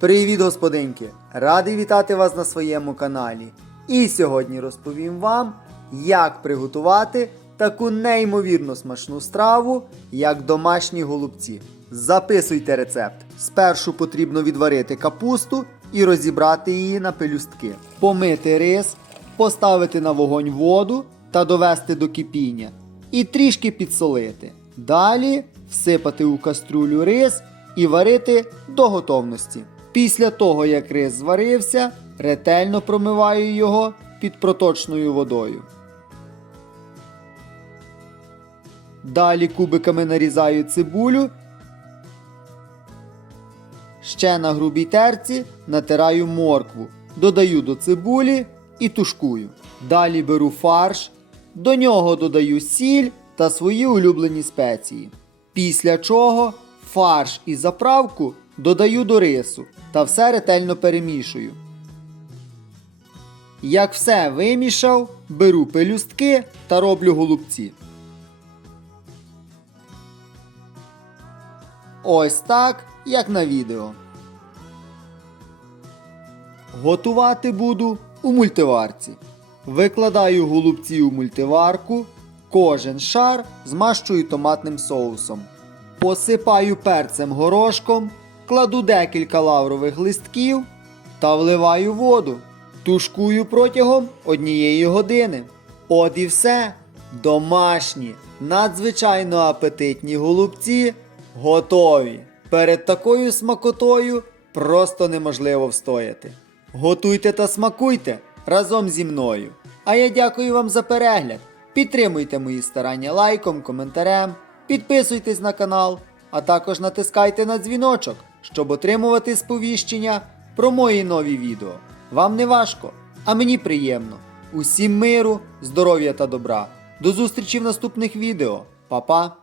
Привіт, господинки! Радий вітати вас на своєму каналі. І сьогодні розповім вам, як приготувати таку неймовірно смачну страву, як домашні голубці. Записуйте рецепт. Спершу потрібно відварити капусту і розібрати її на пелюстки. Помити рис, поставити на вогонь воду та довести до кипіння. І трішки підсолити. Далі всипати у каструлю рис і варити до готовності. Після того, як рис зварився, ретельно промиваю його під проточною водою. Далі кубиками нарізаю цибулю. Ще на грубій терці натираю моркву, додаю до цибулі і тушкую. Далі беру фарш, до нього додаю сіль та свої улюблені спеції. Після чого фарш і заправку додаю до рису та все ретельно перемішую. Як все вимішав, беру пелюстки та роблю голубці. Ось так, як на відео. Готувати буду у мультиварці. Викладаю голубці у мультиварку, кожен шар змащую томатним соусом. Посипаю перцем горошком, кладу декілька лаврових листків та вливаю воду. Тушкую протягом однієї години. От і все. Домашні, надзвичайно апетитні голубці готові. Перед такою смакотою просто неможливо встояти. Готуйте та смакуйте разом зі мною. А я дякую вам за перегляд. Підтримуйте мої старання лайком, коментарем, підписуйтесь на канал, а також натискайте на дзвіночок, щоб отримувати сповіщення про мої нові відео. Вам не важко, а мені приємно. Усім миру, здоров'я та добра. До зустрічі в наступних відео. Па-па!